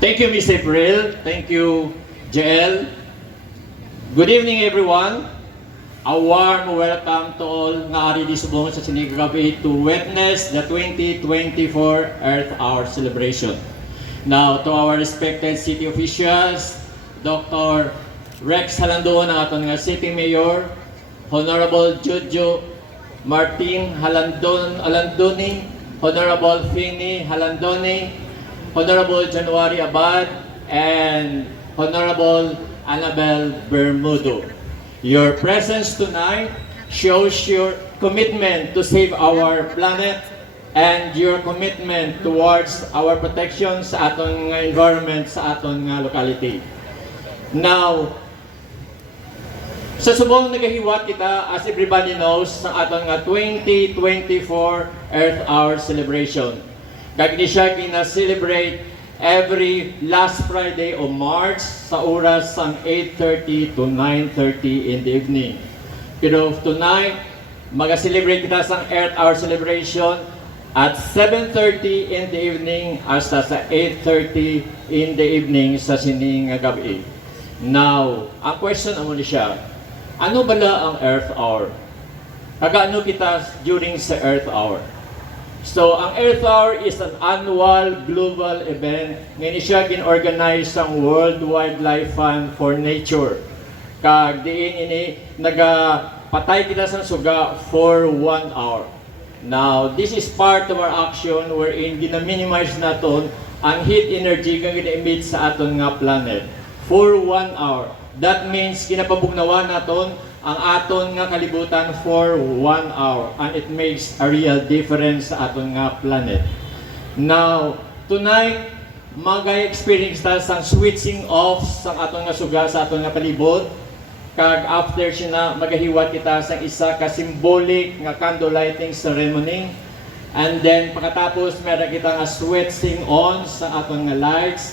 Thank you, Ms. April. Thank you, JL. Good evening, everyone. A warm welcome to all nga ari di subong sa sinigagabi to witness the 2024 Earth Hour celebration. Now, to our respected city officials, Dr. Rex Halandon, ang aton nga City Mayor, Honorable Jojo Martin Halandoni, Honorable Fini Halandoni, Honorable January Abad, and Honorable Annabel Bermudo. Your presence tonight shows your commitment to save our planet and your commitment towards our protection sa aton nga environment, sa aton nga locality. Now, sa subong nagahiwat kita, as everybody knows, sa aton nga 2024 Earth Hour celebration. Kag ni siya gina-celebrate every last Friday of March sa oras sang 8:30 to 9:30 in the evening. Pero tonight, mag-celebrate kita sang Earth Hour celebration at 7:30 in the evening hasta sa 8:30 in the evening sa sining gabi. Now, ang question amo ni siya, ano bala ang Earth Hour? Kagaano kita during sa Earth Hour? So, ang Earth Hour is an annual global event nga siya gin-organize ang World Wildlife Fund for Nature. Kag diin ini nagapatay kita sa suga for 1 hour. Now, this is part of our action wherein gina-minimize naton ang heat energy nga gina-emit sa aton nga planet for 1 hour. That means kinapabugnawan naton ang aton nga kalibutan for 1 hour, and it makes a real difference sa aton nga planet. Now, tonight, mag-experience ta sang switching off sa aton nga suga sa aton nga palibot. Kag after siya magahiwat kita sa isa ka symbolic nga candle lighting ceremony. And then, pagkatapos, meron kita nga switching on sa aton nga lights.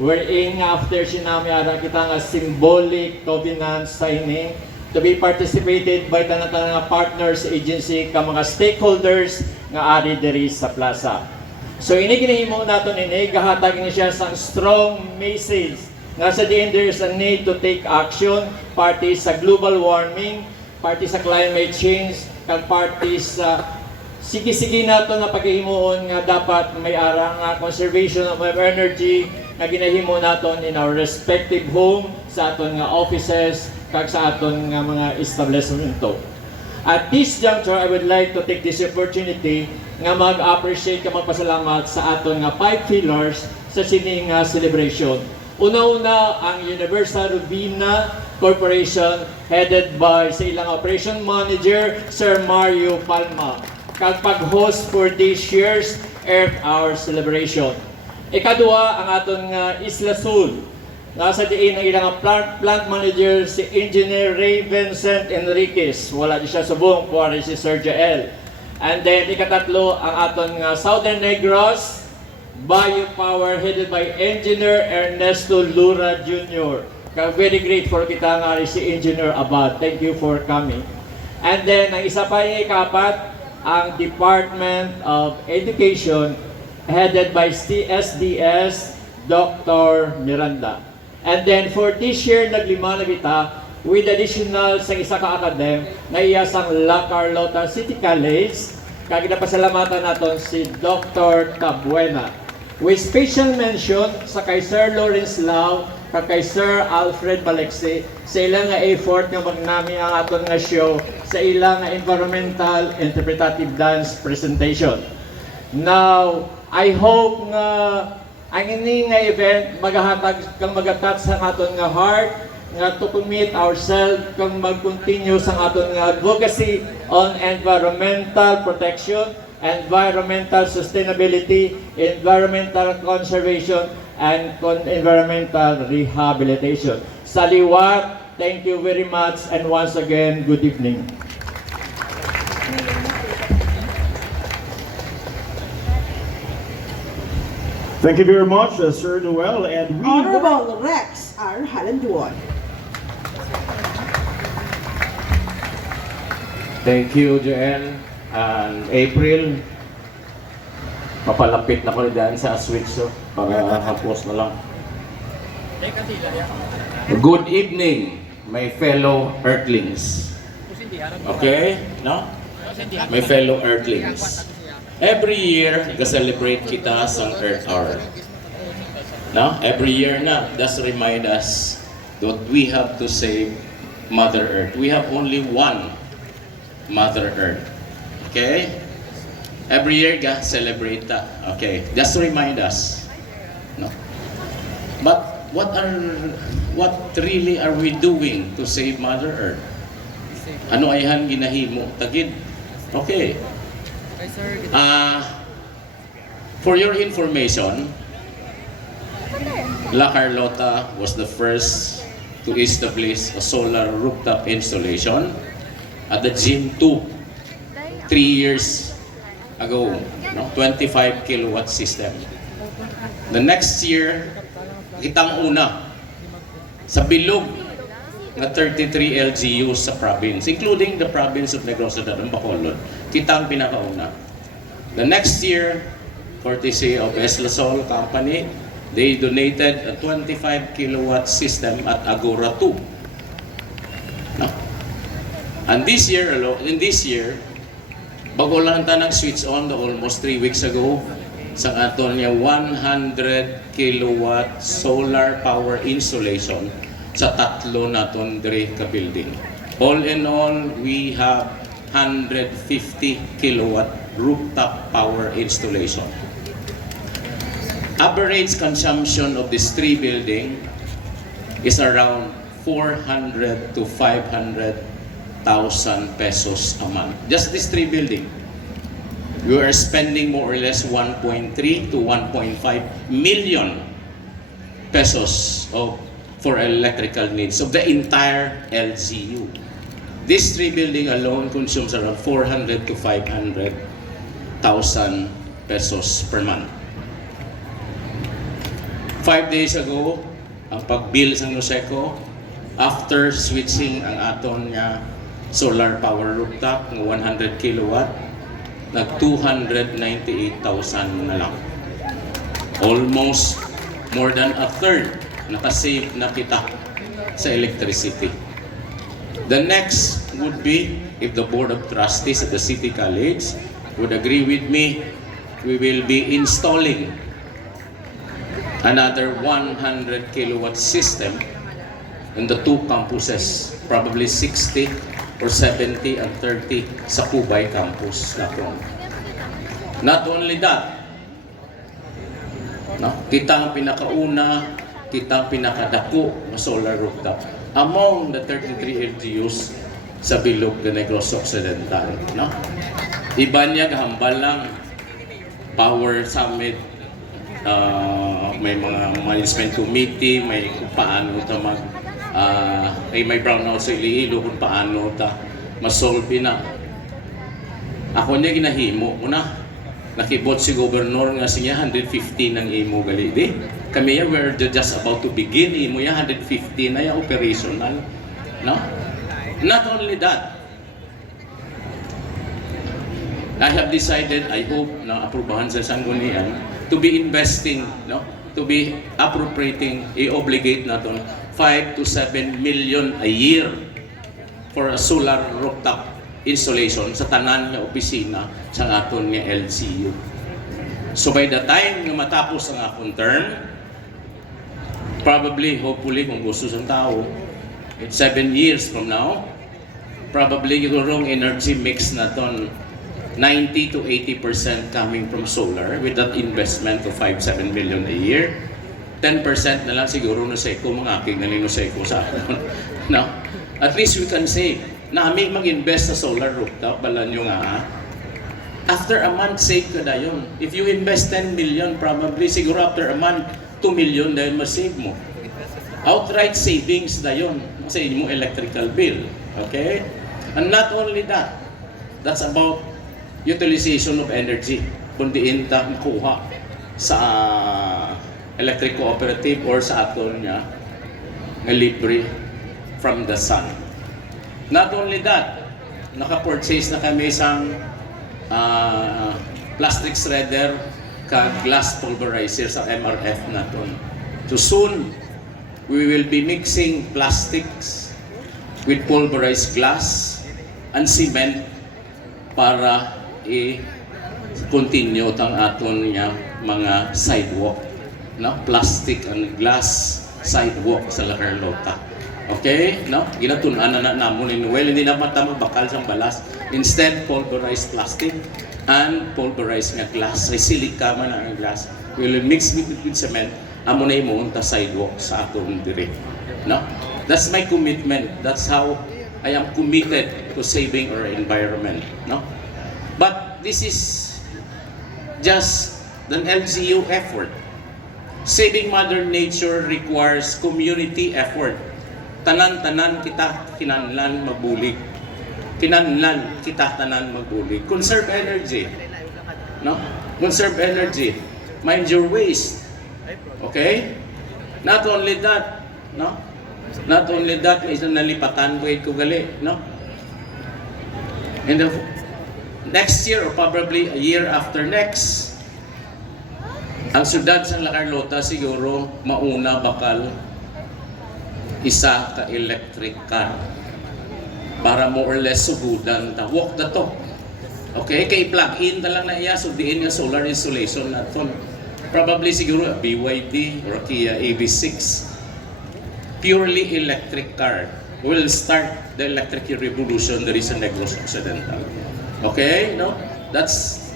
Wherein after siya meron kita nga symbolic covenant signing to be participated by tanang nga partners agency ka mga stakeholders nga ari diri sa plaza. So ini ginahimo naton ini gahatag ni siya sang strong message nga sa diin there is a need to take action party sa global warming, party sa climate change, kag party sa sige-sige nato nga paghihimuon nga dapat may ara nga conservation of energy nga ginahimo naton in our respective home sa aton nga offices kag sa aton nga mga establishmento. At this juncture, I would like to take this opportunity nga mag-appreciate ka magpasalamat sa aton nga 5 pillars sa sining celebration. Una-una ang Universal Robina Corporation headed by sa ilang operation manager Sir Mario Palma kag pag-host for this year's Earth Hour celebration. Ikaduha ang aton nga Isla Sul. Nasa diin ang ilang plant manager si Engineer Ray Vincent Enriquez. Wala di siya subong, kuwari si Sir Jael. And then ikatatlo ang aton nga Southern Negros Biopower headed by Engineer Ernesto Lura Jr. Very grateful kita nga si Engineer Abad. Thank you for coming. And then ang isa pa yung ikapat, ang Department of Education headed by SDS Dr. Miranda. And then for this year, naglima na kita with additional sa isa ka academ na iya sang La Carlota City College. Kaya pasalamatan natin si Dr. Cabuena. With special mention sa kay Sir Lawrence Lau, kay Sir Alfred Balexi, sa ilang nga effort nga magnami ang aton nga show sa ilang nga environmental interpretative dance presentation. Now, I hope nga ang ini nga event magahatag kang magatat sa aton nga heart nga to commit ourselves kang mag-continue sa aton nga advocacy on environmental protection, environmental sustainability, environmental conservation, and environmental rehabilitation. Sa liwat, thank you very much and once again, good evening. Thank you very much, Sir Noel, and we Honorable Rex R. Halanduan. Thank you, Joel and April. Papalapit na ko dyan sa switch so, para hapos na lang. Good evening, my fellow Earthlings. Okay? No? My fellow Earthlings. Every year, ga-celebrate kita sa Earth Hour. No? Every year na, that's remind us that we have to save Mother Earth. We have only one Mother Earth. Okay? Every year, celebrate that. Okay, just to remind us. No. But what really are we doing to save Mother Earth? Ano ayhan ginahimo tagid? Okay. For your information, La Carlota was the first to establish a solar rooftop installation at the Gym 2 3 years ago, no? 25 kilowatt system. The next year, kitang una sa bilog na 33 LGUs sa province, including the province of Negros Occidental, Bacolod. Kitang pinakauna. The next year, courtesy of Eslasol Company, they donated a 25 kilowatt system at Agora 2. No? And this year, bago lang ta nag-switch on almost 3 weeks ago, sa aton niya 100 kilowatt solar power installation sa tatlo naton dire ka building. All in all, we have 150 kilowatt rooftop power installation. Average consumption of this 3 building is around 400 to 500,000 pesos a month. Just this 3 building. We are spending more or less 1.3 to 1.5 million pesos for electrical needs of the entire LGU. This 3 building alone consumes around 400 to 500,000 pesos per month. 5 days ago, ang pag-bill sa Noseco, after switching ang aton nga solar power rooftop ng 100 kilowatt, nag 298,000 na lang. Almost more than a third nakasave na kita sa electricity. The next would be, if the Board of Trustees at the City College would agree with me, we will be installing another 100 kilowatt system in the 2 campuses, probably 60 or 70 and 30 sa Cubay campus natin. Not only that, no, kita ang pinakauna, kita ang pinakadako na solar rooftop among the 33 LGUs sa bilog ng Negros Occidental. No? Iba niya, gahambal lang, Power Summit, may mga management committee, may kung paano ito may brownout sa Iloilo kung paano ta masolve na. Ako niya ginahimo una. Nakibot si Governor nga siya 150 ng imo galidi. Kami ya we're just about to begin. Imo ya 150 na ya operational. No? Not only that, I have decided, I hope na aprubahan sa Sanggunian, to be investing, no? To be appropriating, i-obligate natin 5 to 7 million a year for a solar rooftop installation sa tanan nga opisina sa aton nga LGU. So by the time nga matapos ang akong term, probably, hopefully, kung gusto sa tao, 7 years from now, probably yung energy mix naton 90 to 80% coming from solar with that investment of 5-7 million a year. 10% na lang siguro na Seco, mga aking nalino Seco sa akin. No? At least we can save. Nami mag-invest sa solar rooftop, balan nyo nga. After a month, save ka na yun. If you invest 10 million, probably siguro after a month, 2 million dahil masave mo. Outright savings na yun sa inyong electrical bill. Okay? And not only that, that's about utilization of energy. Kundiin ta makuha sa electric cooperative or sa aton nga libre from the sun. Not only that, naka-purchase na kami isang plastic shredder ka-glass pulverizer sa MRF naton. So soon, we will be mixing plastics with pulverized glass and cement para i-continue tang aton nga mga sidewalk, no? Plastic and glass sidewalk sa La Carlota. Okay? No? Ginatunan na namon ni Noel, hindi na matama bakal sang balas. Instead, pulverized plastic and pulverized nga glass. Ay silika man ang glass. We will mix with cement. Amo na imo ta sidewalk sa aton dire. No? That's my commitment. That's how I am committed to saving our environment. No? But this is just an LGU effort. Saving Mother Nature requires community effort. Tanan-tanan kita kinahanglan magbulig. Kinahanglan kita tanan magbulig. Conserve energy. No? Conserve energy. Mind your waste. Okay? Not only that, no? Not only that, isang nalipatan ko gali, no? In the next year or probably a year after next, ang syudad sa La Carlota siguro mauna bakal isa ka electric car para more or less sugudan ta walk the talk. Okay, kay plug in ta lang na iya so diin nga solar installation naton. Probably siguro a BYD or a Kia EV6 purely electric car will start the electric revolution there is a Negros Occidental. Okay, no? That's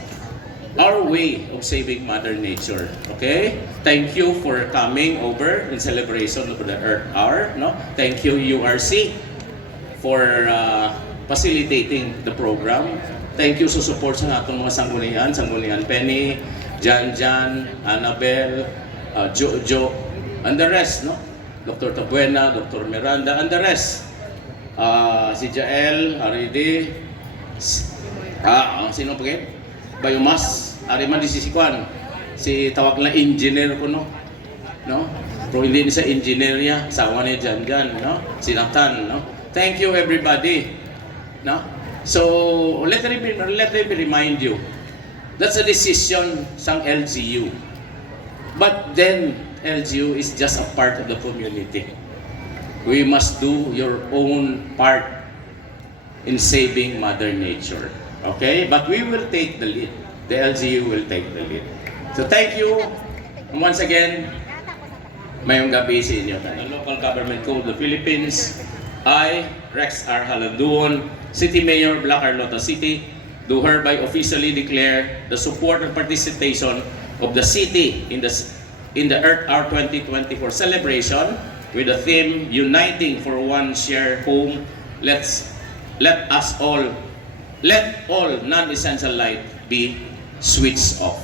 our way of saving Mother Nature. Okay? Thank you for coming over in celebration of the Earth Hour. No? Thank you, URC, for facilitating the program. Thank you sa support sa atong mga sanggunian Penny, Jan, Annabel, Jojo, and the rest, no? Dr. Tabuena, Dr. Miranda, and the rest. Si Jael, Aridi, sino pa kayo? Biomass, ariman di si Kwan, si tawag na engineer ko, no? Pero hindi ni sa engineer niya, sawa niya Jan, no? Si Nathan, no? Thank you everybody, no? So, let me remind you, that's a decision sang LGU. But then, LGU is just a part of the community. We must do your own part in saving Mother Nature. Okay? But we will take the lead. The LGU will take the lead. So thank you. And once again, mayong gabi sa inyo. The Local Government Code of the Philippines, I, Rex R. Halanduon, City Mayor of La Carlota City, do hereby officially declare the support and participation of the city in the Earth Hour 2024 celebration with the theme Uniting for One Shared Home. Let all non-essential light be switched off.